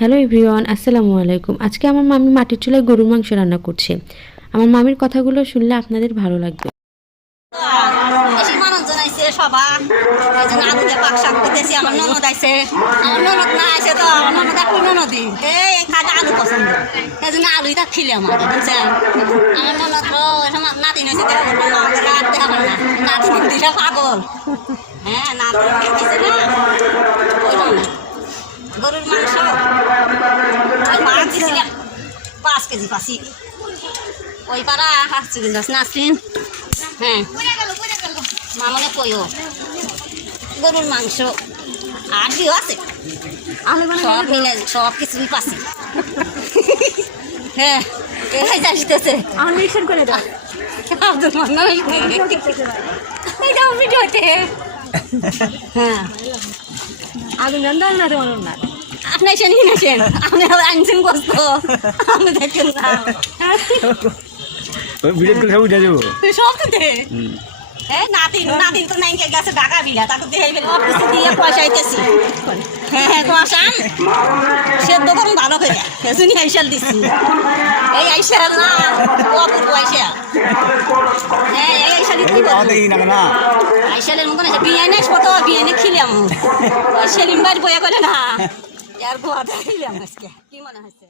Hello everyone, আসসালামু আলাইকুম। আজকে আমার মামি মাটির চুলায় গরুর মাংস রান্না করছে। আমার মামির কথাগুলো শুনলে আপনাদের ভালো লাগবে। বেশি মানুষজন আইছে সভা, এই জন্য আলু দিয়ে পাক শাক করতেছি। আমার ননদ আইছে, আমার ননদ না আইছে তো আমার ননদ একটু ননদি এই খালি আলু পছন্দ, এই জন্য আলুই তা খিলে আমার বুঝছেন। আমার ননদ নাতিন হয়েছে রাত দেখাবেন না, নাতিন দিটা পাগল। হ্যাঁ নাতিন খাইছে না ওই গরুর মাংস ওই মাছ দিয়েছিলাম 5 কেজি পাশি ওই পাড়া হাসছি কিন্তু নাসরিন। হ্যাঁ মামনে কইও গরুর মাংস আর দিও আছে সব মিলে সব কিছুই পাচ্ছি। হ্যাঁ এটাই আসতেছে মিক্সন করে দাও। আব্দুল মান্নান এইটাও ভিডিওতে। হ্যাঁ আগুন জানতাম না তোমার না আপনি এসে নিয়ে আসেন, আপনি আনছেন কষ্ট আমি দেখেন না ভিডিও করে সব উঠে যাবো সব তো হ্যাঁ নাতিন নাতিন তো নাই গেছে ঢাকা বিলা তাকে দেখে ফেলে অফিসে দিয়ে পয়সা আইতেছি। হ্যাঁ হ্যাঁ তোমার সাম সেদ্ধ করুন ভালো করে সেজন্য আইসাল দিচ্ছি। এই আইসাল না অপূর্ব আইসাল। হ্যাঁ এই আইসালই না আইসালের মতন আছে বিয়ানে ছোট বিয়ানে খিলাম সেলিম বাড়ি বইয়া করে না আর গোয়া খিলাম আজকে কি মনে হচ্ছে।